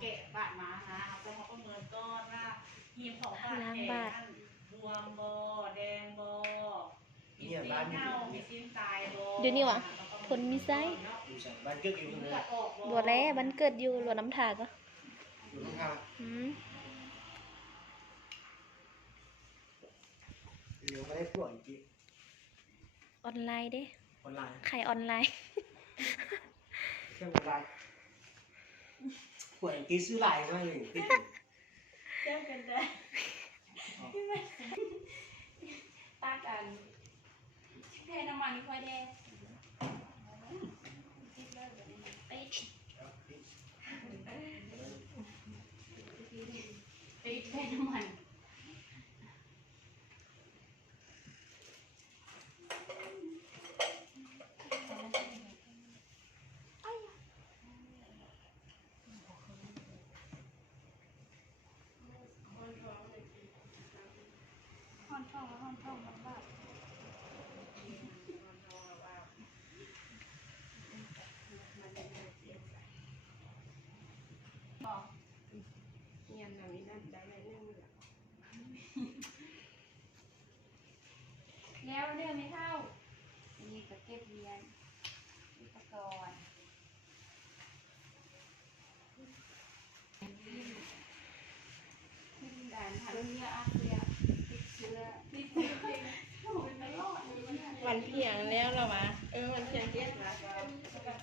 แกะบาดมาฮะเอาไปเขาประเมินก้อนว่าทีมของบาดแกะนั่นบวมบอแดงบอมีซีนเน่ามีซีนตายบอเดี๋ยวนี้วะคนมีไซบ้านเกิดอยู่เลยบัวแล้วมันเกิดอยู่หลวน้ำถาก็อยู่ข้างเดี๋ยวไม่ได้ป่วยจริงออนไลน์เด้ออนไลน์ใครออนไลน์เครื่องออนไลน์ป่วยกี่ซื้อหลายมากเลยเจ้ากันได้ตากันเทน้ำมันค่อยแดงไปเทน้ำมันแล้วเรื่องไม่เท่านี่ก็เก็บเรียนอุปกรณ์ด่านทันเนื้ออาเซียติดเชื้อติดเชื้อวันเพียงแล้วเหรอวะวันเพียงเจ็ดนะ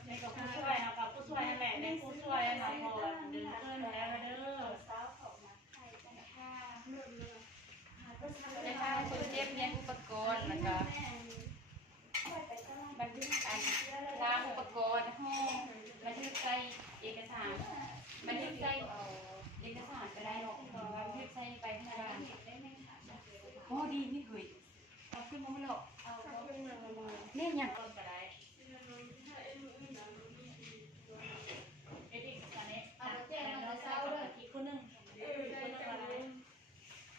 ในกับผู้ช่วยเอากับผู้ช่วยนั่นแหละในผู้ช่วยเราหมดดึงขึ้นแล้วเด้อสาวของมาไทยกันค่ะนะคะคนเจ็บเนี่ยอุปกรณ์แล้วก็บันทึกการล้างอุปกรณ์ห้องบันทึกใส่เอกสารบันทึกใส่เอกสารก็ได้หรอกบันทึกใส่ไปธนาคารโอ้ดีนี่เฮ้ยเอาขึ้นมาไม่หรอกเอา